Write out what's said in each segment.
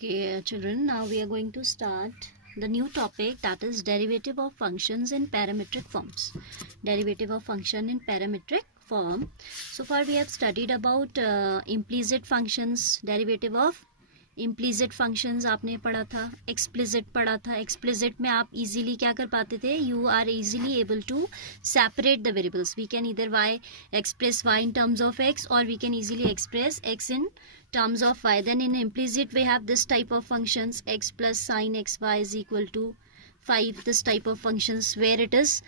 Okay, children, now we are going to start the new topic, that is derivative of functions in parametric forms. Derivative of function in parametric form. So far we have studied about implicit functions, derivative of implicit functions आपने पढ़ा था, explicit पढ़ा था. Explicit में आप easily क्या कर पाते थे? You are easily able to separate the variables. We can either express y in terms of x, or we can easily express x in terms of y. Then in implicit we have this type of functions, x plus sin xy is equal to 5. This type of functions where it is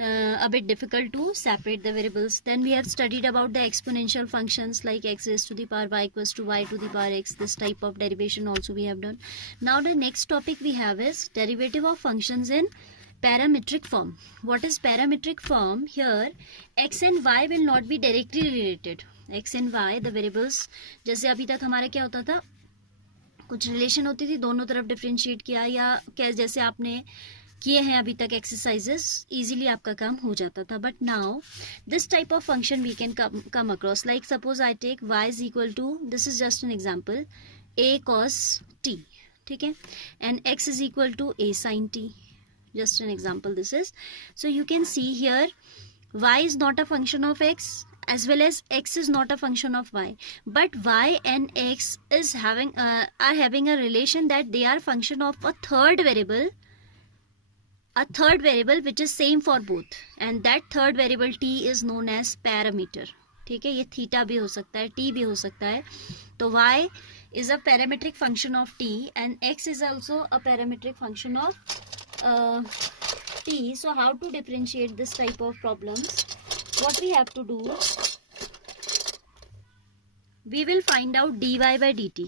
a bit difficult to separate the variables. Then we have studied about the exponential functions like x raised to the power y equals to y to the power x. This type of derivation also we have done. Now the next topic we have is derivative of functions in parametric form. What is parametric form? Here x and y will not be directly related. x and y, the variables, जैसे अभी तक हमारा क्या होता था, कुछ relation होती थी, दोनों तरफ डिफरेंशिएट किया, या क्या जैसे आपने किए हैं अभी तक एक्सरसाइजेस, इजीली आपका काम हो जाता था. But now this type of function we can come across. Like suppose I take y is equal to, this is just an example, a cos t, ठीक है, and x is equal to a sin t. Just an example this is. So you can see here y is not a function of x, as well as x is not a function of y, but y and x is are having a relation that they are function of a third variable which is same for both, and that third variable t is known as parameter. ठीक है, ये theta भी हो सकता है, t भी हो सकता है. तो y is a parametric function of t and x is also a parametric function of t. So how to differentiate this type of problems? What we have to do, we will find out dy by dt.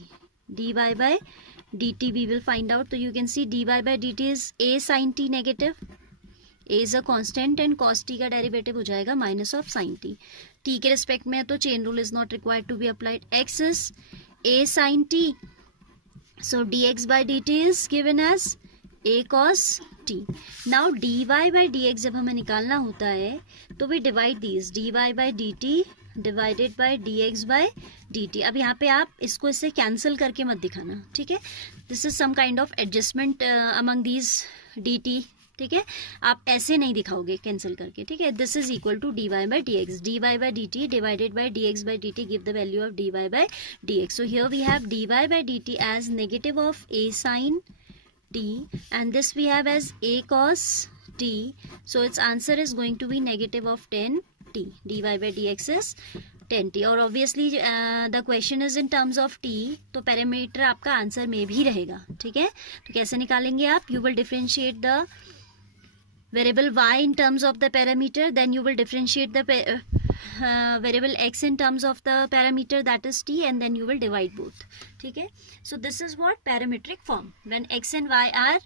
dy by dt we will find out. So you can see dy by dt is a sin t negative. a is a constant and cos t का derivative हो जाएगा minus of sin t. t के respect में तो chain rule is not required to be applied. x is a sin t. So dx by dt is given as a cos t. Now dy by dx जब हमें निकालना होता है तो we divide these, dy by dt divided by dx by dt. अब यहाँ पे आप इसको इससे कैंसिल करके मत दिखाना, ठीक है. This is some kind of adjustment among these dt, ठीक है. आप ऐसे नहीं दिखाओगे कैंसिल करके, ठीक है. This is equal to dy by dx. dy by dt divided by dx by dt give the value of dy by dx. So here we have dy by dt as negative of a sin t, and this we have as a cos t. So its answer is going to be negative of 10 t. dy by dx is 10 t. और obviously the question is in terms of t, तो parameter आपका answer में भी रहेगा, ठीक है. तो कैसे निकालेंगे आप? You will differentiate the variable y in terms of the parameter, then you will differentiate the variable x in terms of the parameter, that is t, and then you will divide both, ठीक है. So this is what parametric form. When x and y are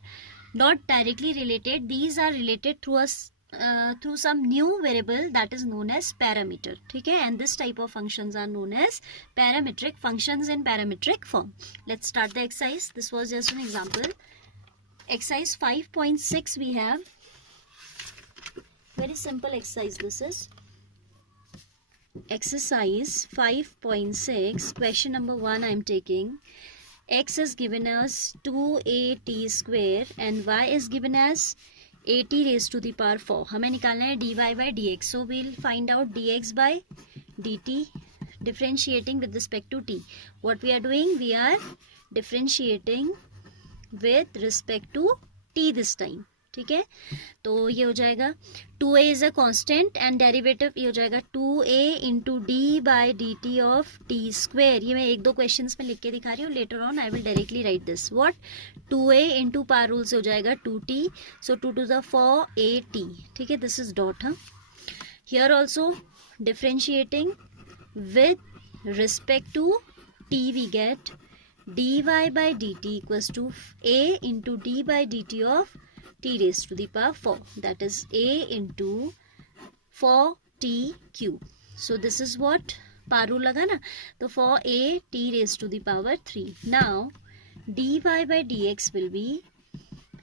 not directly related, these are related through some new variable that is known as parameter, ठीक है. And this type of functions are known as parametric functions in parametric form. Let's start the exercise. This was just an example. Exercise 5.6 we have. Very simple exercise this is. Exercise 5.6, question number 1 I am taking. X is given as 2at square and y is given as 80 raised to the power 4. हमें निकालना है dy by dx. So we'll find out dx by dt differentiating with respect to t. What we are doing? We are differentiating with respect to t this time, ठीक है. तो ये हो जाएगा 2a is a constant and derivative ये हो जाएगा 2a into D by D T of T square. ये मैं एक दो क्वेश्चंस में लिख के दिखा रही हूँ, later on I will directly right this. What? 2a into power rule से हो जाएगा 2t. So 2 to the 4at, ठीक है. This is dot. हाँ, here also differentiating with respect to t we get dy by dt equals to a into d by dt of t raised to the power 4, that is a into 4t cube. So this is what power rule लगा ना, तो 4a t raised to the power 3. Now dy by dx will be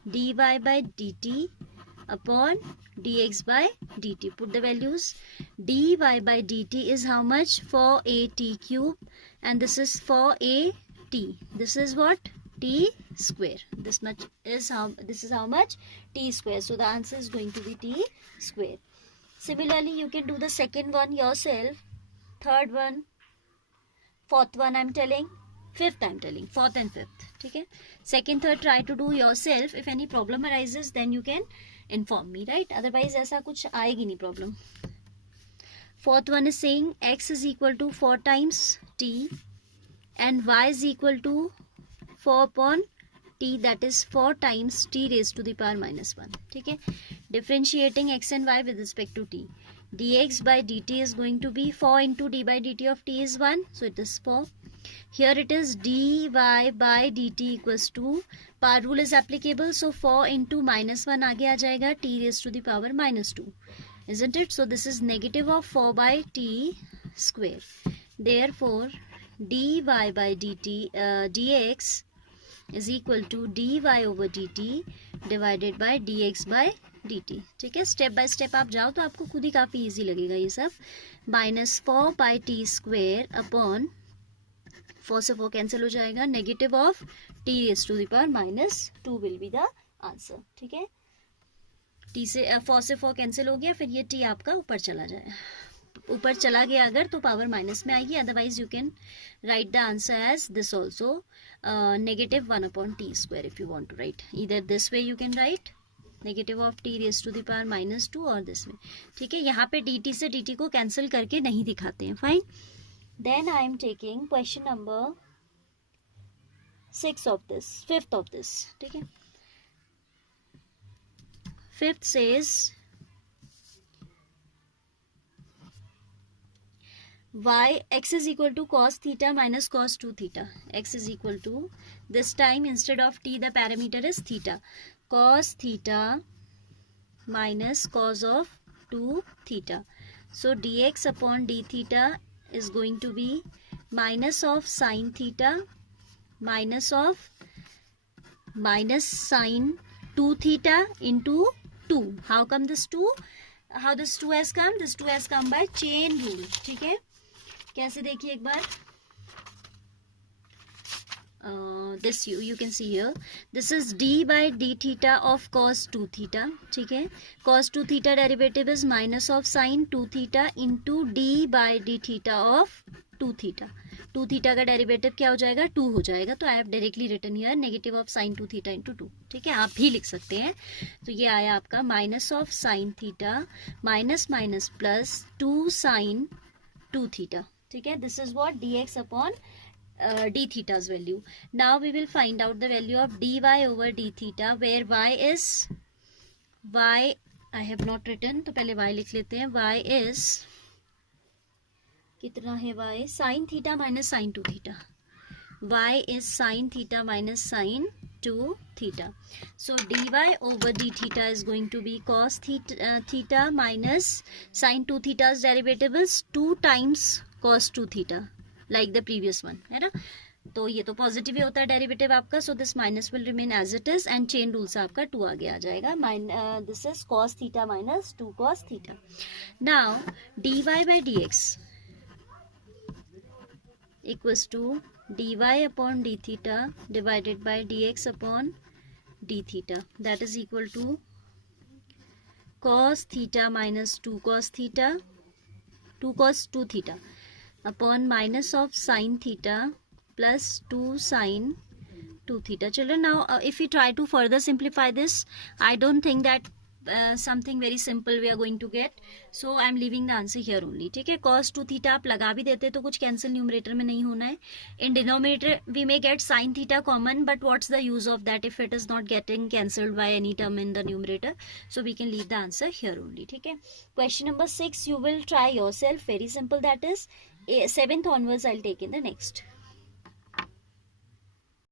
dy by dt upon dx by dt. Put the values. dy by dt is how much? 4at cube, and this is 4at. This is what? t square. This is how much? T square. So the answer is going to be t square. Similarly, you can do the second one yourself, third one, fourth one I'm telling, fifth I'm telling, fourth and fifth. Okay? Second, third try to do yourself. If any problem arises, then you can inform me, right? Otherwise ऐसा कुछ आएगी नहीं problem. Fourth one is saying x is equal to 4 times t and y is equal to 4 upon t, that is 4 times t raised to the power minus 1. ठीक है? Differentiating x and y with respect to t. dx by dt is going to be 4 into d by dt of t is 1. So it is 4. Here it is dy by dt equals to, power rule is applicable. So 4 into minus 1 आगे आ जाएगा, t raised to the power minus 2. Isn't it? So this is negative of 4 by t square. Therefore, dy by dt dx is equal to dy over dt divided by dx by dt. ठीक है? Step by step आप जाओ तो आपको खुद ही काफ़ी easy लगेगा ये सब. -4 by t square अपॉन 4 से 4 कैंसिल हो जाएगा, negative of t raised to the power minus 2 will be the answer. ठीक है? t से 4 से 4 कैंसिल हो गया, फिर ये t आपका ऊपर चला जाए. ऊपर चला गया अगर तो पावर माइनस में आएगी, otherwise you can write the answer as this also, -1 upon t square if you want to write. Either this way you can write negative of t raise to the power -2 और this में. ठीक है? यहाँ पे dt से dt को cancel करके नहीं दिखाते हैं. Fine. Then I am taking question number 6 of this, 5th of this. ठीक है? 5th says y x is equal to cos theta minus cos 2 theta. X is equal to, this time instead of t the parameter is theta, cos theta minus cos of 2 theta. So dx upon d theta is going to be minus of sin theta minus of minus sin 2 theta into 2. How come this 2? How this 2 has come? This 2 has come by chain rule. ठीक है? कैसे देखिए एक बार. This you can see here. This is d by d theta of cos 2 theta. ठीक है? Cos 2 theta derivative is minus of sin 2 theta into d by d theta of 2 theta. 2 theta का derivative क्या हो जाएगा? 2 हो जाएगा. तो I have directly written here negative of sine 2 theta into 2. ठीक है? आप भी लिख सकते हैं. तो ये आया आपका minus of sine theta minus minus plus 2 sine 2 theta. ठीक है? This is what dx upon d theta's value. Now we will find out the value of dy over d theta where y is, y I have not written, तो पहले y लिख लेते हैं. y is कितना है? y sin theta minus sin 2 theta. y is sin theta minus sin 2 theta. So dy over d theta is going to be cos theta minus sin 2 theta's derivative is 2 times cos 2 theta like the previous one, है ना? तो ये तो positive ही होता है derivative आपका. So this minus will remain as it is and chain rule से आपका 2 आगे आ जाएगा. This is cos theta minus 2 cos theta. Now dy by dx equals to dy upon d theta divided by dx upon d theta. That is equal to cos theta minus 2 cos theta, 2 cos 2 theta upon minus of sin theta plus 2 sin 2 theta. Children, now if we try to further simplify this, I don't think that something very simple we are going to get. So I am leaving the answer here only. ठीक है? cos 2 theta आप लगा भी देते तो कुछ cancel numerator में नहीं होना है. In denominator we may get sin theta common, but what's the use of that if it is not getting cancelled by any term in the numerator? So we can leave the answer here only. ठीक है? Question number 6 you will try yourself. Very simple. That is 7th onwards I'll take in the next.